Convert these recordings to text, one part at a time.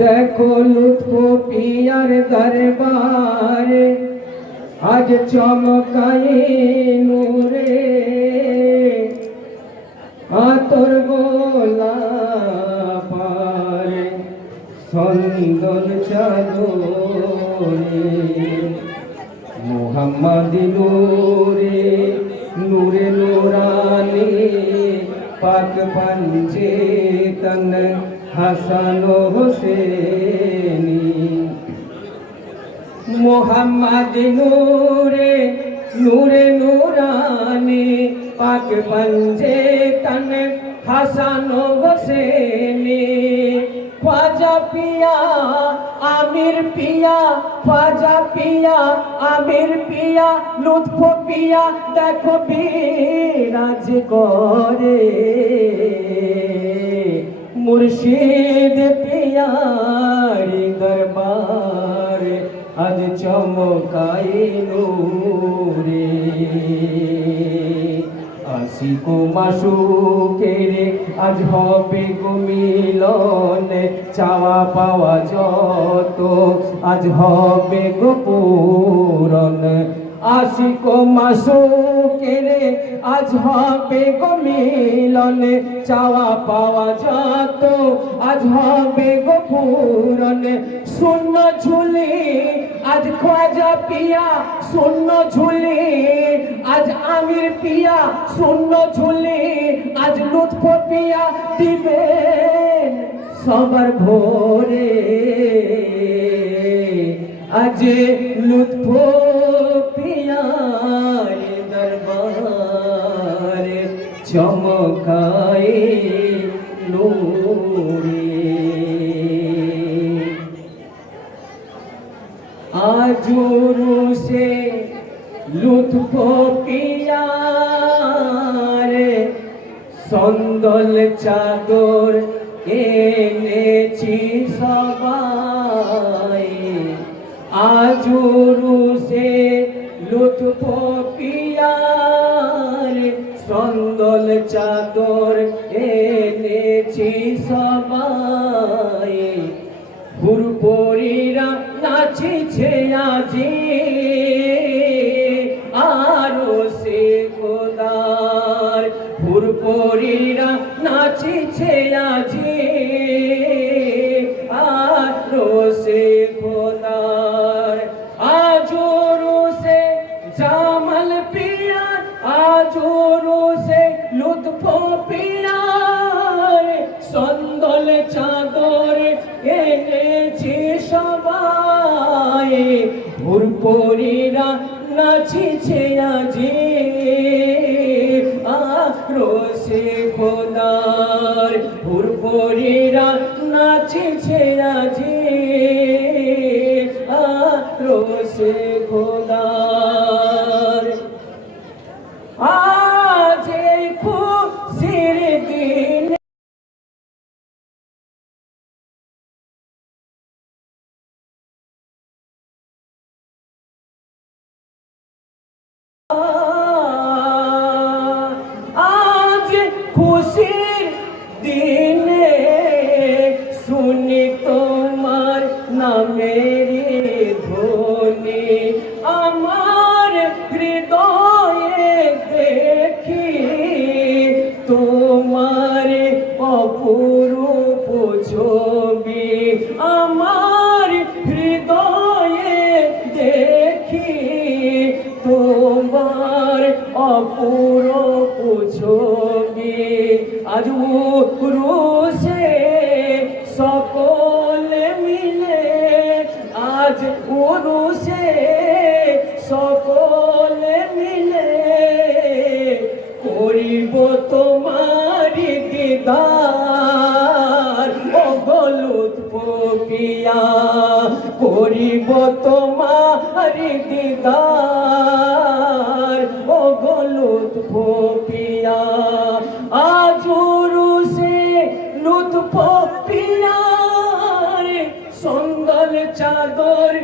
देखो लुत्फो पियार दरबारे आज चमकाई नूरे आतोर गोला पारे सन्दन चादरे मोहम्मद नूरे नूरे नूरानी पाक पंजे तन हसन हुसैनी मोहम्मद नूरे नूरे नूरानी पाक पंजे तन हसन हुसैनी ख्वाजा पिया आमिर पिया ख्वाजा पिया आमिर पिया लुत्फो पिया देखो बिराज करे मुर्शिद पियारी दरबार आज चमकाई नूरे आशिको माशुकेर आज होबे गो मिलन चावा पावा जतो आज होबे गो पूरन आशिको माशुकेर आज होबे गो मिलन चावा पावा जतो आज होबे गो पूरन शून्य झुली आज ख्वाजा पिया शून्य झुली आज आमिर पिया शून्य झुली आज लुत्फो पिया दिबेन सबर भोरे आज लुत्फो पियार दरबार चमकाए नूरे आजूरू से लुत्फो पियार सन्दल चादर এনেছি সবাই আজুরু সে লুৎফো পিয়ার সন্দল চাদর এনেছি সবাই হুরপরিরা নাচিছে আজি আরো সে খোদার হুরপরিরা নাচিছে আজি আরো সে খোদার আজুরু সে জামাল পিয়ার আজুরু সে লুৎফো পিয়ার সন্দল চাদর এনেছি সবাই হুরপরিরা নাচিছে আজি আরো সে খোদার হুরপরিরা নাচিছে আজি আরো সে খোদার আজ এই খুশির দিন आज खुशिर दिने सुनी तोमार नामेरी ध्वनि आमार हृदये देखी तोमार अपूरूप छवि आमार हृदये देखी তোমার অপূরূপ ছবি আজ উরুসে সকলে মিলে আজ উরুসে সকলে মিলে করিব তোমারি দিদার ও লুৎফো পিয়া করিব তোমারি দিদার ও লুৎফো পিয়া আজুরু সে লুৎফো পিয়ার সন্দল চাদর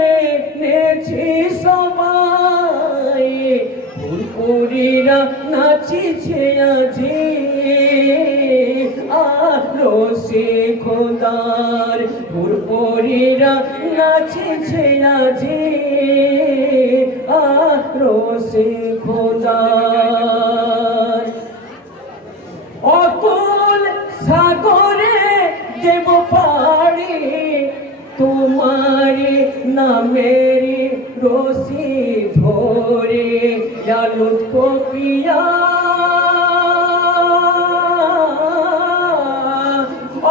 এনেছি সবাই হুরপরিরা নাচিছে আজি আরো রোসে খোদার হুরপুরিরা নাচছে আজি রোসে খোদার অকুল সাগরে দেব পাড়ি তোমারি নামেরি রশি ধরে লুৎফো পিয়া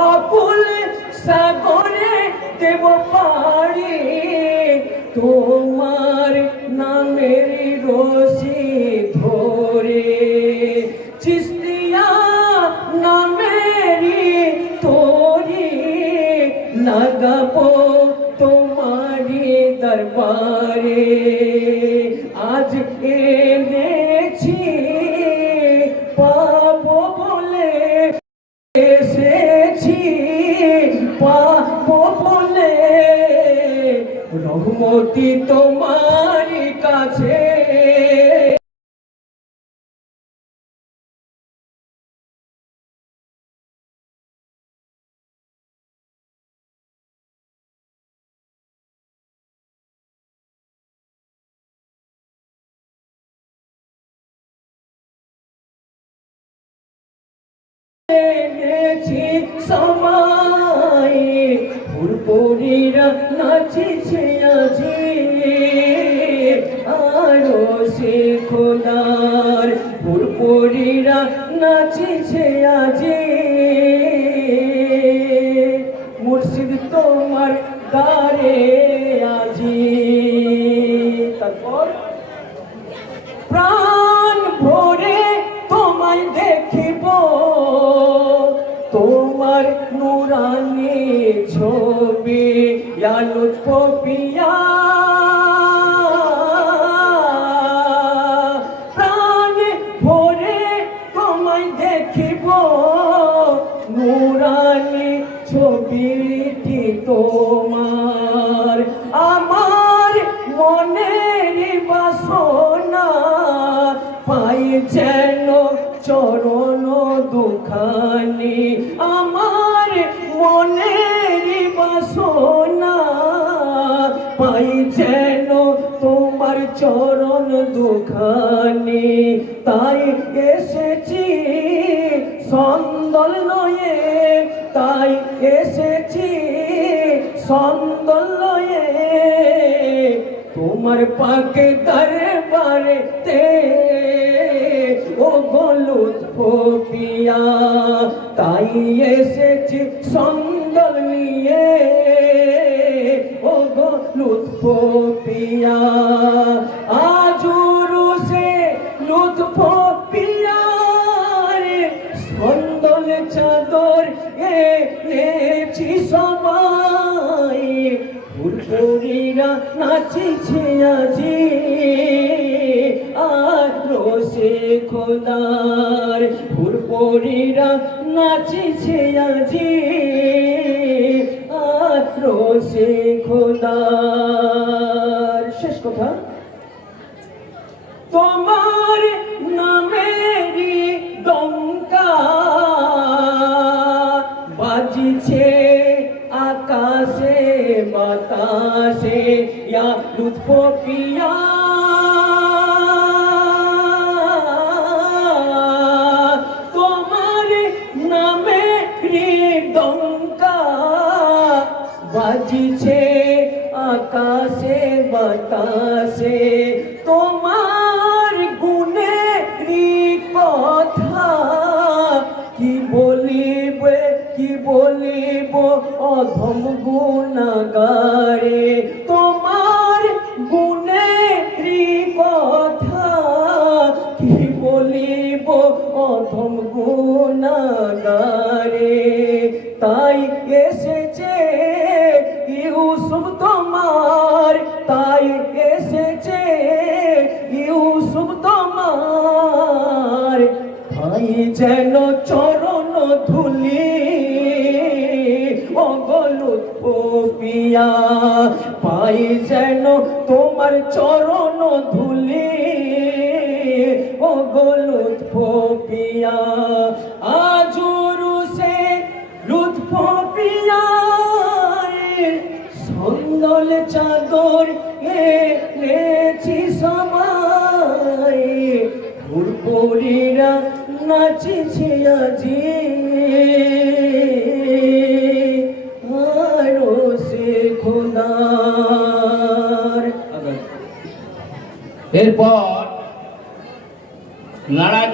অকুল সাগরে দেব পাড়ি তোমার নামেরি রশি ধরে চিস্তিয়া নামেরি তোরি লাগাবো তোমারি দরবারে আজ এনেছি পাবো বলে এসেছি পাবো বলে রহমতি তোমারি কাছে এনেছি সময় হুরপুরিরা নাচছে আজি রোসে খোদার হুরপুরিরা নাচছে আজি মুর্শিদ তোমার দ্বারে আজি তারপর প্রাণ ভরে তোমায় দেখিব তোমার নুরানি ছবি লুৎফো পিয়া প্রাণ ভরে তোমায় দেখিব নুরানি ছবিটি তোমার আমার মনের বাসনা পাই যেন চরণ দুখানি আমার মনের বাসনা পাই যেন তোমার চরণ দুখানি তাই এসেছি সন্দল নয়ে তাই এসেছি সন্দল নয়ে তোমার পাকে দরবারেতে ও গো লুৎফো পিয়া তাই এসেছি সন্দল নিয়ে ও গো লুৎফো পিয়া আজ রোসে লুৎফো পিয়া সন্দল চাদর এনেছি সবাই হুরপুরিরা নাচছে আজি রোসে খোদার হুরপুরিরা নাচছে আজি রোসে খোদার শেষ কথা তোমার নামেরি ডঙ্কা বাজিছে আকাশে বাতাসে লুৎফো পিয়া তোমার নামে ডঙ্কা বাজিছে আকাশে বাতাসে তোমার গুণেরি কথা কি বলিব অধম গুণাগারে তোমার গুণেরি কথা কি বলিব অধম গুণাগারে তাই এসেছে ইউসুফ তোমার তাই এসেছে ইউসুফ তোমার ভাই যেন চরণ ধুলি ও গো লুৎফো পিয়া পাই যেন তোমার চরণ ধুলি ও গো লুৎফো পিয়া আজ রোসে লুৎফো চাদর এনেছি সবাই ফুলপুরিরা নাচিছে আজি আরো সে খোদার। এরপর নারাজ